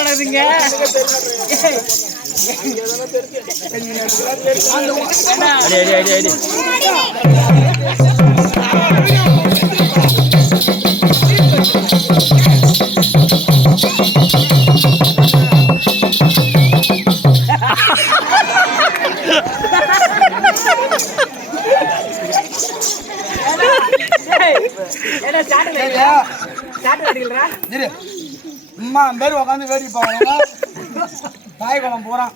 நடக்குதுங்க. அம்மா பேர் உட்காந்து வேடி போவாங்க. தாய் குளம் போறான்.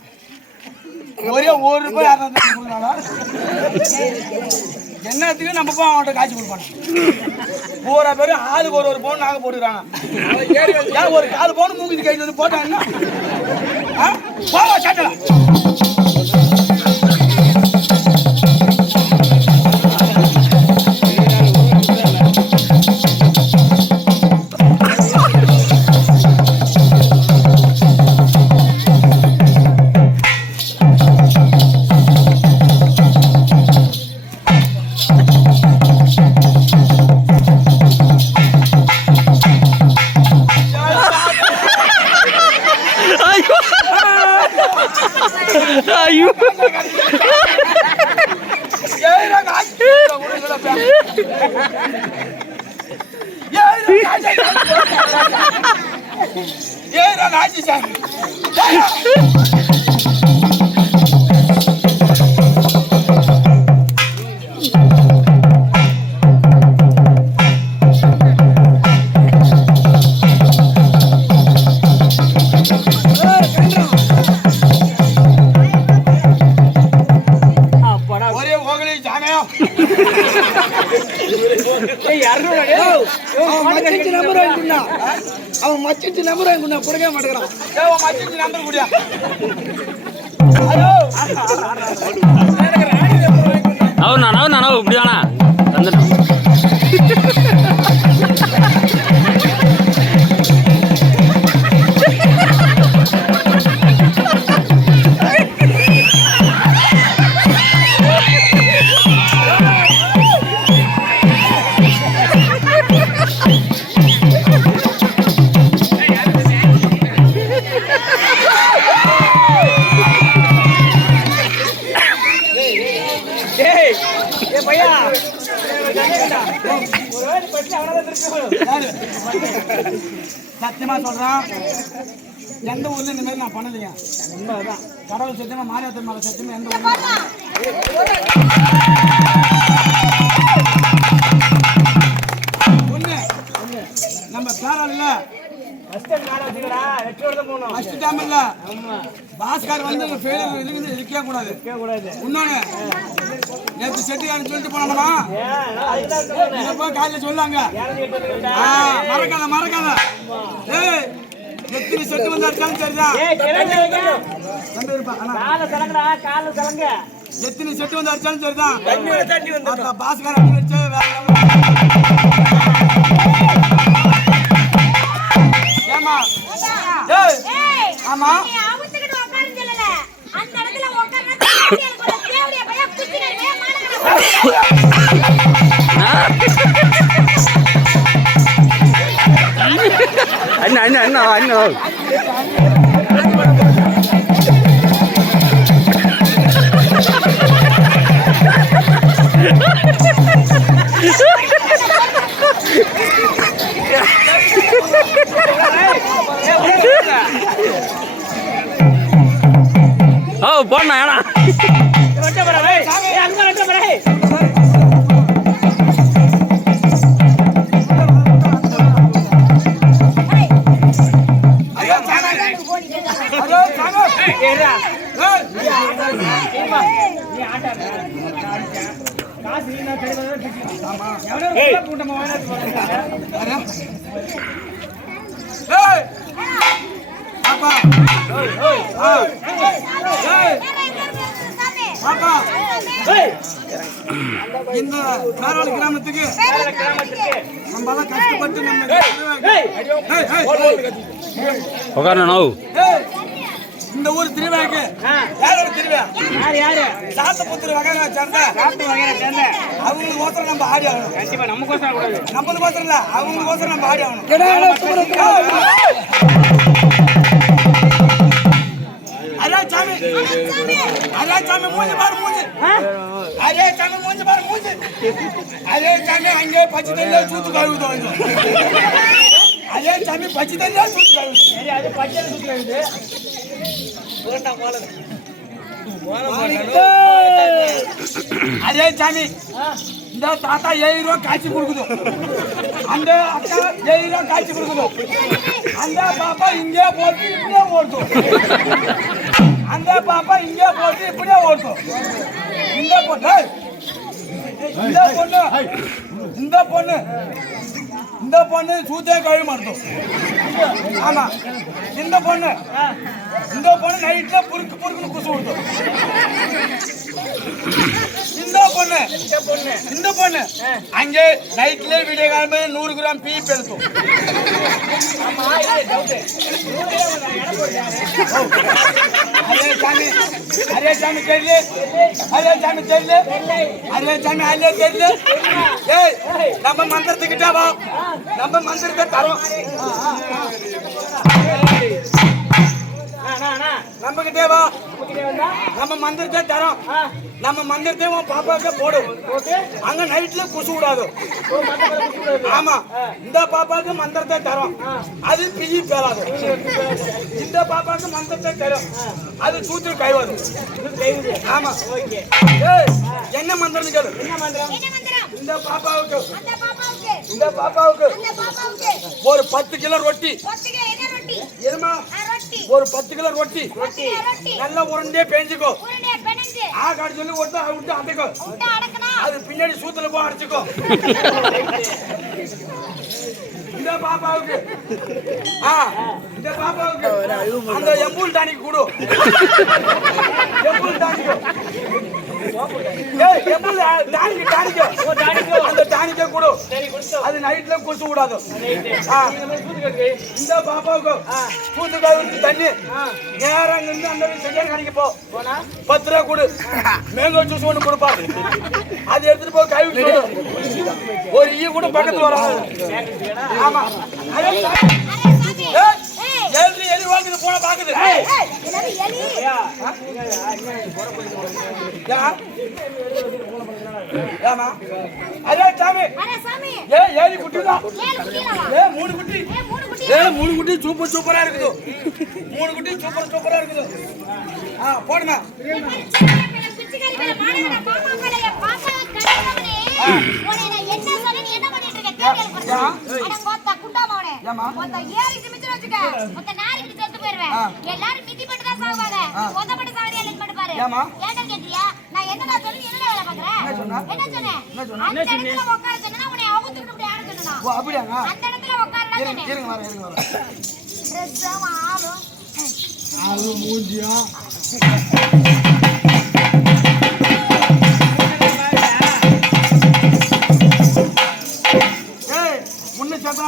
ஒரே ₹1 என்னத்துக்கு நம்ம போய் அவன்கிட்ட காய்ச்சி கொடுப்பாங்க. பூரா பேரும் ஆளுக்கு ஒரு பவுன் நாங்க போட்டுக்கிறாங்க. ஏன் ஒரு 4 பவுன் மூங்கிட்டு கைட்டு வந்து போட்டாங்கன்னா போவா சாட்டலாம். ஐயோ அவன் மச்சிச்சு நம்பர் வாங்கி கொடுக்க மாட்டேங்கிறான். நம்பர் குடியா நான் இப்படியானா சத்தியமா சொல்றான். எந்த ஊர்ல இந்த மாதிரி நான் பண்ணலையா? கடவுள் சத்தியமா மாரியாத்தன் மேல சத்தியமா எந்த ஊர்ல ஒண்ணு நம்ம பேரால பாஸ்கர் வந்து இருக்கவே கூடாது. இன்னொன்னு நேற்று செட்டியாரு சொல்லிட்டு போனோமா போய் காலையில சொல்லாங்க. மறக்காத எத்தனை செட்டு வந்து அடிச்சாலும் சரிதான். எத்தனை செட்டு வந்து அடிச்சாலும் சரிதான். பாஸ்கர் அடிச்சு ஏமா ஆமா அண்ணா போனா இந்த காராளி கிராமத்துக்கு நம்ம கஷ்டப்பட்டு இந்த ஊர் திருவிழாக்கு சாத்தபுத்திர வகையை சேர்ந்த அவங்களுக்கு கோசரம் நம்ம ஆடி ஆகணும். கண்டிப்பா நம்ம கோசரம் கூடாது. நம்மளுக்கு கோசரம் இல்ல, அவங்களுக்கு கோசரம் நம்ம ஆடி ஆகணும். அதே சாமி மூஞ்சி பாரு மூஞ்சி. அதே சாமி மூஞ்சி பாரு மூஞ்சி. அதே சாமி அங்கே பச்சை தண்ணியில சூத்து கழுவுது வந்து. அதே சாமி பச்சை தண்ணியில சூத்து கழுவுது. சரி அது பச்சையில சுத்தி வருது. அதே சாமி இந்த தாத்தா 7 ரூபா காய்ச்சி கொடுக்குது. அந்த அக்கா 7 ரூபா காய்ச்சி கொடுக்குது. அந்த பாப்பா இங்கே போட்டு இப்படியே ஓடுது. அந்த பாப்பா இங்கே போட்டு இப்படியே ஓடுது. இந்த பொண்ணு இந்த பொண்ணு சூத்தே கழுவி மாட்டோம். ஆமா இந்த பொண்ணு நைட்ல புருக்குன்னு குசு விடுது. இந்த பொண்ணு அங்கே நைட்ல வீடியோ காலமே 100 கிராம் பீ பெருத்தும். அரே சாமி தெரியல. ஏய் நம்ம மந்திரத்துக்கிட்டா வா, நம்ம மந்திரத்தை தரோம். நம்ம கிட்டே வா, நம்ம மந்திரத்தை தரோம். நம்ம மந்திரத்தை உன் பாப்பாவுக்கு போடும். அங்க நைட்ல குசு விடாது. ஆமா இந்த பாப்பாவுக்கு மந்திரத்தை தரோம். அது பிஜி பேராது. இந்த பாப்பாவுக்கு மந்திரத்தை தரும். அது சூத்து கைவாது. ஆமா ஏய் என்ன மந்திரம் கேளு. இந்த பாப்பாவுக்கு ஒரு 10 கிலோ ரொட்டி. எதுமா ஒரு 10 கிலோ ரொட்டி நல்லா உருண்டே பேஞ்சுக்கோ. காடி சொல்லி விட்டு அடைக்கோ. அது பின்னாடி சூத்துல போய் அடைச்சுக்கோ. இந்த பாப்பாவுக்கு அந்த எம்பூல் டானிக் கொடு. எம்பூல் டானிக் அந்த டானிக்கை கொடு. அது நைட்ல குசு விடாது. இந்த பாப்பாவுக்கு சூத்து கழுவுக்கு தண்ணி நேரம் நின்று அந்த செகண்ட் கடைக்கு போ. 10 ரூபா கொடு. மேங்கோ ஜூஸ் ஒன்று கொடுப்பாரு. அது எடுத்துட்டு போய் கழுவி ஒரு ஈ கூட பக்கத்துல வராது. ஆமா எலி வாங்குது போன பாக்குது. அதே சாமி ஏழு குட்டி தான். 3 குட்டி. 3 குட்டி சூப்பரா இருக்குது. 3 குட்டி சூப்பரா இருக்குது. போடுங்க.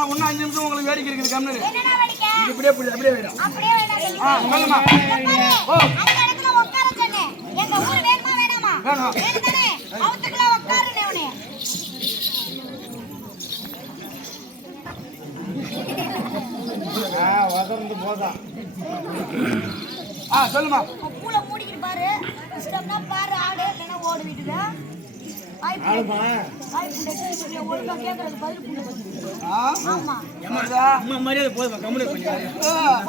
இன்னும் 5 நிமிஷம் உங்களுக்கு வேடிக்கை இருக்குது. கம்னு இப்படியே அப்படியே வேணும். சொல்லுமா சொல்லுமா மூடிக்கிட்டு பாரு. இஷ்டம்னா பாரு. ஆடு இல்லைன்னா ஓடு வீட்டுக்கு. ஒழுங்கா கேட்கறது பதில் மரியாதை போதும். கம்முனு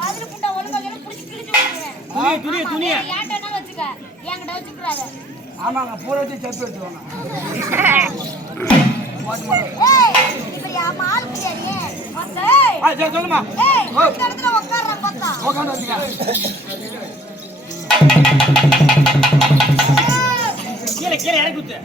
பதில் புண்டை ஒழுங்கா புடிச்சு கிழிச்சு துணிய ஏன்டா வச்சுக்க. என்கிட்ட வச்சுக்கிறாங்க. ஆமாங்க பூராட்டி செத்து வச்சுக்கோங்க. சொல்லுமா உட்காந்து வச்சுக்க. கீழே இறக்கி விட்டு